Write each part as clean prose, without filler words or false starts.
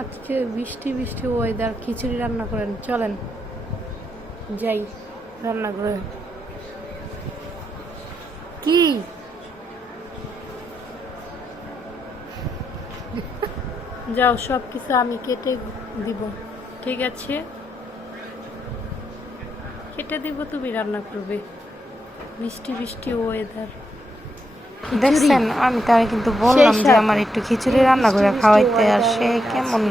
আজকে বৃষ্টি বৃষ্টি ওয়েদার, খিচুড়ি রান্না করেন, চলেন যাই রান্না করে। কি যাও, সব কিছু আমি কেটে দিব, ঠিক আছে? কেটে দিব, তুমি রান্না করবে। বৃষ্টি বৃষ্টি ওয়েদার। দেখছেন, আমি তারে কিন্তু বললাম যে আমার একটু খিচুড়ি রান্না করে খাওয়াইতে, আর সে কেমন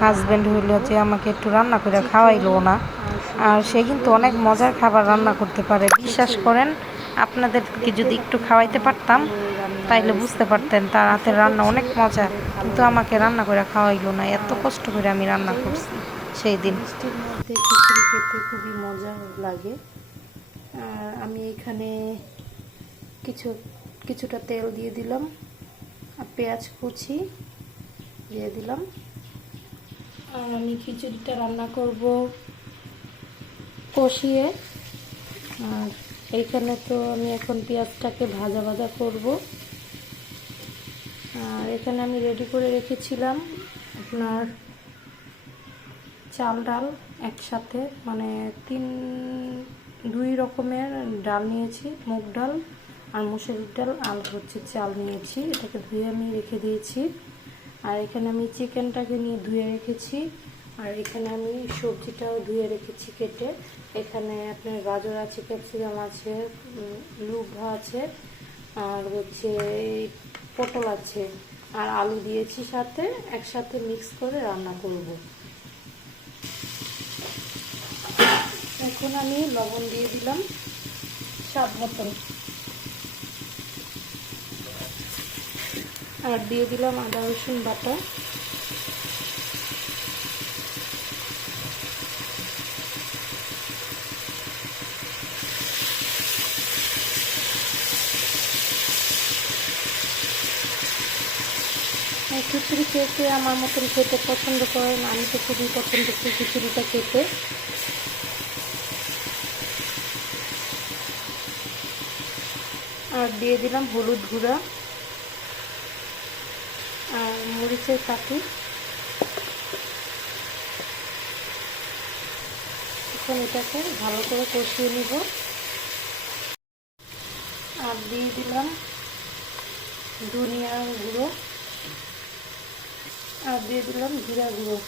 হাজবেন্ড হইলো যে আমাকে একটু রান্না করে খাওয়াইলো না। আর সে কিন্তু অনেক মজার খাবার রান্না করতে পারে, বিশ্বাস করেন। আপনাদেরকে যদি একটু খাওয়াইতে পারতাম তাইলে বুঝতে পারতেন তার হাতের রান্না অনেক মজা, কিন্তু আমাকে রান্না করে খাওয়াইলো না। এত কষ্ট করে আমি রান্না করছি সেই দিন। বৃষ্টির মধ্যে খিচুড়ি খেতে খুবই মজা লাগে। আর আমি এখানে কিছুটা তেল দিয়ে দিলাম, আর পেঁয়াজ কুচি দিয়ে দিলাম। আর আমি খিচুড়িটা রান্না করব কষিয়ে। আর এইখানে তো আমি এখন পেঁয়াজটাকে ভাজা ভাজা করব। আর এখানে আমি রেডি করে রেখেছিলাম আপনার চাল ডাল একসাথে, মানে দুই রকমের ডাল নিয়েছি, মুগ ডাল আর মুসুরির ডাল, আর হচ্ছে চাল নিয়েছি। এটাকে ধুয়ে আমি রেখে দিয়েছি। আর এখানে আমি চিকেনটাকে নিয়ে ধুয়ে রেখেছি। আর এখানে আমি সবজিটাও ধুয়ে রেখেছি কেটে। এখানে আপনার গাজর আছে, ক্যাপসিকাম আছে, লুভা আছে, আর হচ্ছে পটল আছে, আর আলু দিয়েছি সাথে, একসাথে মিক্স করে রান্না করব। এখন আমি লবণ দিয়ে দিলাম স্বাদ মতন, আর দিয়ে দিলাম আদা রসুন বাটা। খিচুড়ি খেতে আমার মতন খেতে পছন্দ করেন, আমি তো খুবই পছন্দ করি খিচুড়িটা খেতে। আর দিয়ে দিলাম হলুদ গুঁড়া আর মরিচের কাঠি। এখন এটাকে ভালো করে কষিয়ে নিব। আর দিয়ে দিলাম ধনিয়া গুঁড়ো, আর দিয়ে দিলাম জিরা গুঁড়ো।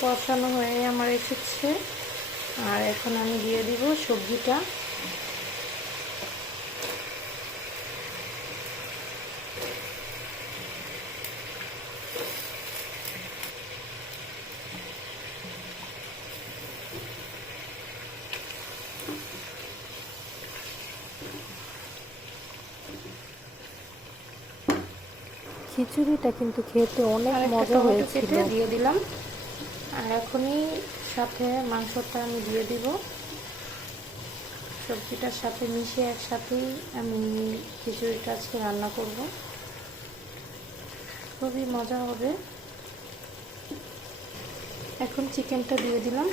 কষানো হয়ে আমার এসেছে। আর এখন আমি দিয়ে দিব সবজিটা। খিচুড়িটা কিন্তু খেতে অনেক মজা হয়েছিল। দিয়ে দিলাম। আর এখনই সাথে মাংসটা আমি দিয়ে দিব, সবজিটার সাথে মিশিয়ে একসাথেই আমি খিচুড়িটা আজকে রান্না করব। খুবই মজা হবে। এখন চিকেনটা দিয়ে দিলাম।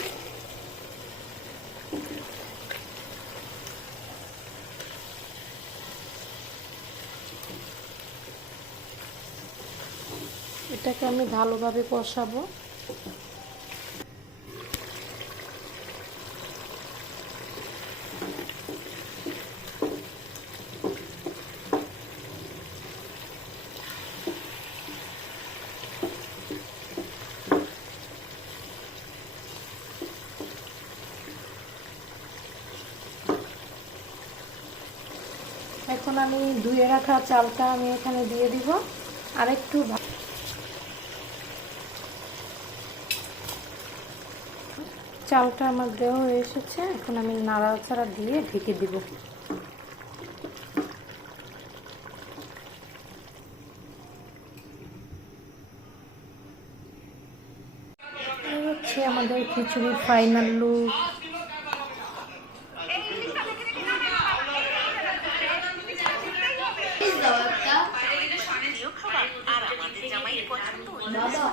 এটাকে আমি ভালোভাবে কষাবো। এখন আমি ধুয়ে রাখা চালটা আমি এখানে দিয়ে দিব। আর একটু চালটা আমার দেওয়া হয়ে এসেছে। এখন আমি নাড়াচাড়া দিয়ে ঢেকে দিব। এই হচ্ছে আমাদের খিচুড়ির ফাইনাল লুক। বাবা